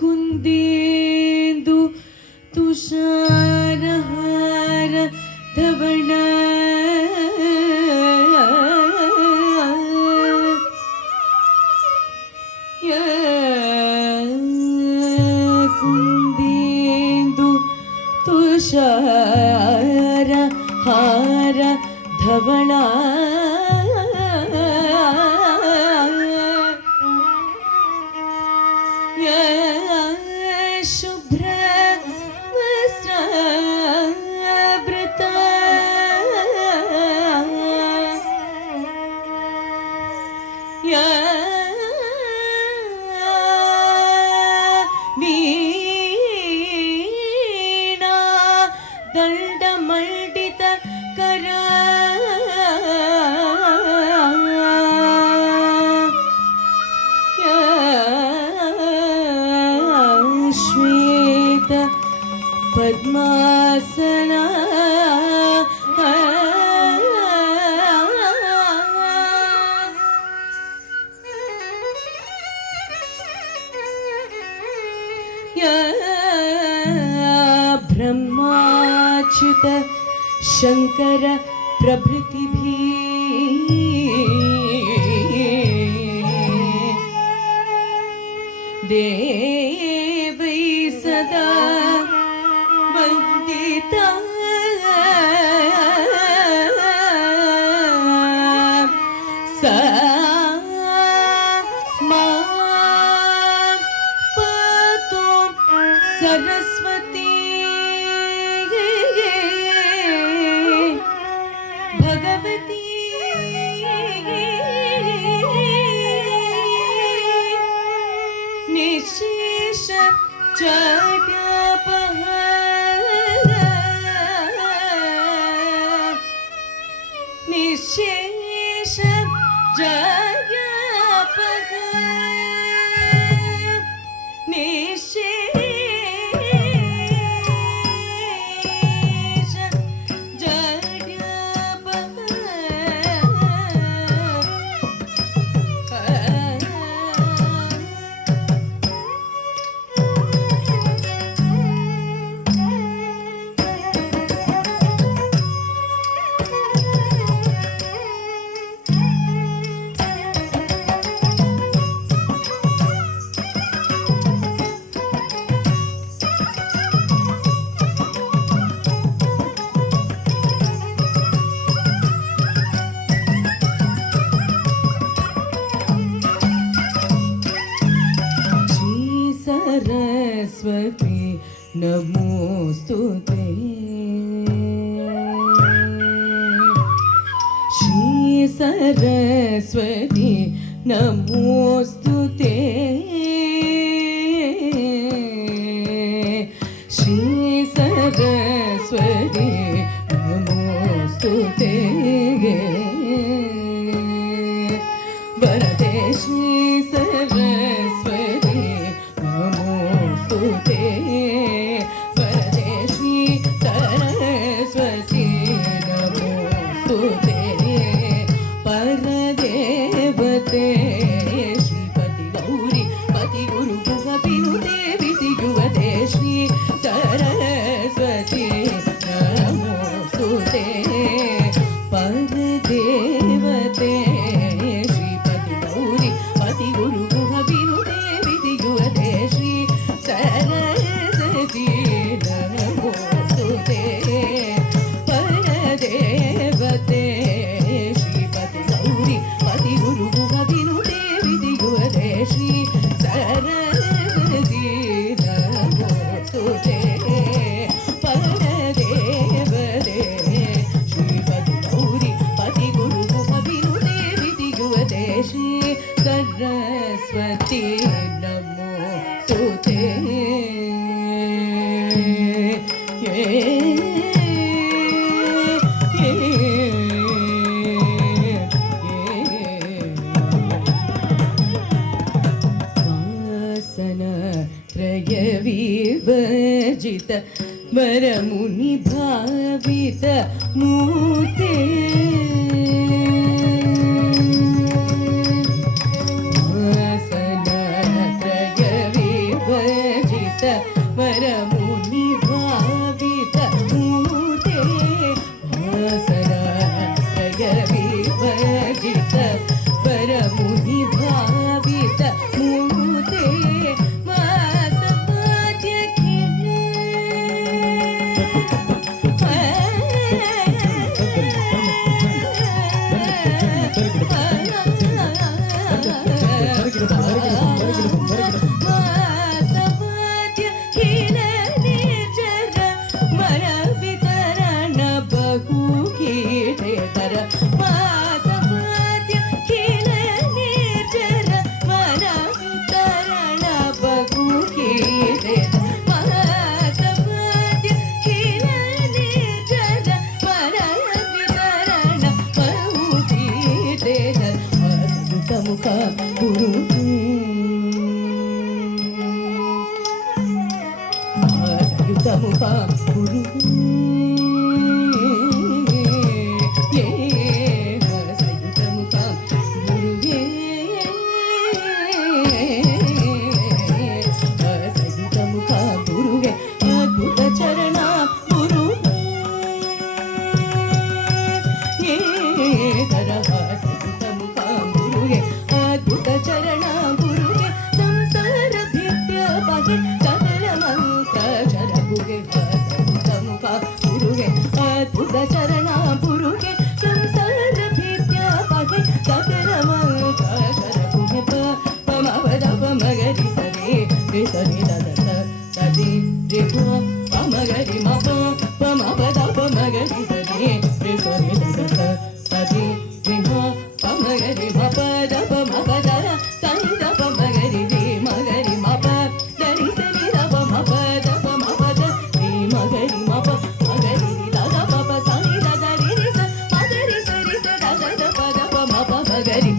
ಕುಂದೇಂದು ತುಷಾರಹಾರ ಧವಳ ಕುಂದೇಂದು ತುಷಾರ ಹಾರ ಧವಳ ಶುಭ್ರ ವಸ್ತ್ರಾವೃತ ವೀಣಾ ದಂಡಮಂಡಿತ ಕರ ಶ್ವೇತ ಪದ್ಮಾಸನ ಬ್ರಹ್ಮಾಚ್ಯುತ ಶಂಕರ ಪ್ರಭೃತಿಭಿ ದೇವೈ ಸದಾ ವಂದಿತ ಸ ಮಾ ಪಾತು ಸರಸ್ವತಿ ಭಗವತಿ ನಿಶೇಷ ಚಾಟ್ಯಾಪಹ ನಿಶೇಷ ಜಯಾಪಹ ನಿಶೇಷ ಜಯಾಪಹ सरस्वती नमोस्तुते श्री सरस्वती नमोस्तुते श्री सरस्वती नमोस्तुते वरदे श्री सरस्वती नमोस्तुते वरदे श्री सरस्वती नमोस्तुते परदेवते श्रीपति गौरी पति गुरु गुहविनुते विधियुवते श्री सरस्वती नमोस्तुते परदेवते श्रीपति गौरी पति गुरु गुहविनुते विधियुवते श्री सरस्वती नमोस्तुते परदेवते श्रीपति गौरी पति गुरु गुहविनुते विधियुवते श्री सरस्वती नमोस्तुते परदेवते श्रीपति गौरी पति गुरु गुहविनुते विधियुवते श्री सरस्वती नमोस्तुते वासना त्रय विवर्जित वरमुनि भावित मूर्ते वासना ಮುಖ ಗುರು ಸಯುತ ಮುಖ ಗುರು ಸಯುತ ಮುಖ ಗುರುವೇ ಸಯುತ ಮುಖ ಗುರುವೇ ಅದ್ಭುತ ಚರಣ ಗುರು ತರಹ ಸಯುತ ಮುಖ ಗುರುಗೆ ಅದ್ಭುತ ಚರಣ ಗುರುಗೆ ಸಂಸಾರ ಭಿತ್ಯ ಪಗೆ ಸಕಲ ಮಂತ್ರ ಶರಗುಗೆ ಸಯುತ ಮುಖ ಗುರುಗೆ ಅದ್ಭುತ ಚರಣ ಗುರುಗೆ ಸಂಸಾರ ಭಿತ್ಯ ಪಗೆ ಸಕಲ ಮಂತ್ರ ಶರಗುಗೆ ಪಮವದ ಪಮಗರಿ ಸರಿ ಸರಿ ದದ ಸದಿ ರೇಖ ಪಮಗರಿ ಮಪ ಪಮವದ ಪಮಗರಿ ಸರಿ ಸರಿ ದದ ಸದಿ ರೇಖ ಪಮಗರಿ ಮಪ ದಪ ಮಪದರ ಸರಿ ದಪ ಮಗರಿ ರಿ ಮಗರಿ ಮಪ ದರಿ ಸರಿ ದಪ ಮಪ ದಪ ಮಪದ ರಿ ಮಗರಿ ಮಪ ಮಗರಿ ರಿ ದದ ಪಪ ಸರಿ ದದ ರಿ ಸ ಮಗರಿ ಸರಿ ಸ ದದ ದಪ ದಪ ಮಪ ಮಗರಿ